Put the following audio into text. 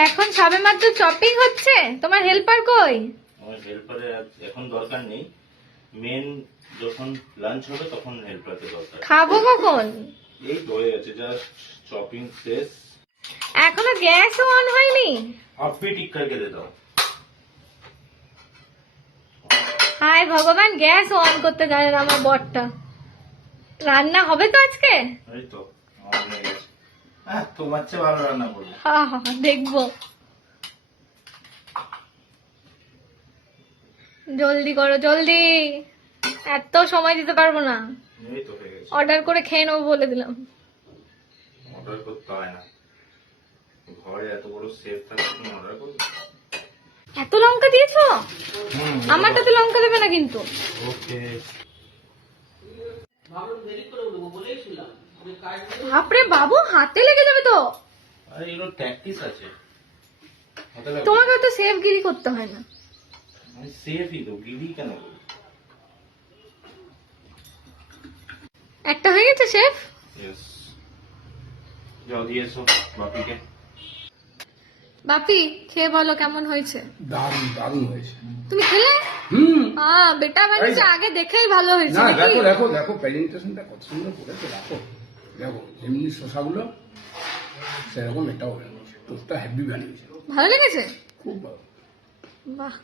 এখন সবে মাত্র চপিং হচ্ছে, তোমার হেল্পার কই? আমার হেল্পারের এখন দরকার নেই, মেন যখন লাঞ্চ হবে তখন হেল্পারকে দরকার। খাবো কখন? এই তো হয়ে গেছে, জাস্ট চপিং শেষ। এখনো গ্যাসও অন হয়নি। আপনি ঠিক করে দে দাও। হায় ভগবান, গ্যাস অন করতে জানে না আমার বরটা। রান্না হবে তো আজকে? এই তো আমার হয়ে গেছে। তোমার চেয়ে ভালো রান্না করবো। হা হা হা, দেখবো। জলদি করো জলদি, এত সময় দিতে পারবো না। এই তো হয়ে গেছে। অর্ডার করে খেয়ে নেবো বলে দিলাম। অর্ডার করতে হয় না, ঘরে এত বড় সেফ থাকে, তুমি অর্ডার করবে। এত লঙ্কা দিয়েছো? আমারটাতে লঙ্কা দেবে না কিন্তু। ওকে। বাপরে বাবু, হাতে লেগে যাবে তো। আরে এগুলো প্র্যাকটিস আছে, তোমাকে তো সেফ গিরি করতে হয় না। আমি সেফই তো, গিরি কেন করবো? একটা হয়ে গেছে শেফ। ইয়েস, যাও দিয়ে এসো বাপিকে। বাপি, খেয়ে বলো কেমন হয়েছে। দারুণ দারুণ হয়েছে। তুমি খেলে? বেটা বানিয়েছে, আগে দেখেই ভালো হয়েছে না নাকি? দেখো দেখো দেখো, প্রেজেন্টেশনটা কত সুন্দর করেছে, দেখো দেখো, এমনি শসাগুলো সেরকম এটাও টোস্টটা হেভি বানিয়েছে, ভালো লেগেছে? খুব ভালো। বাহ।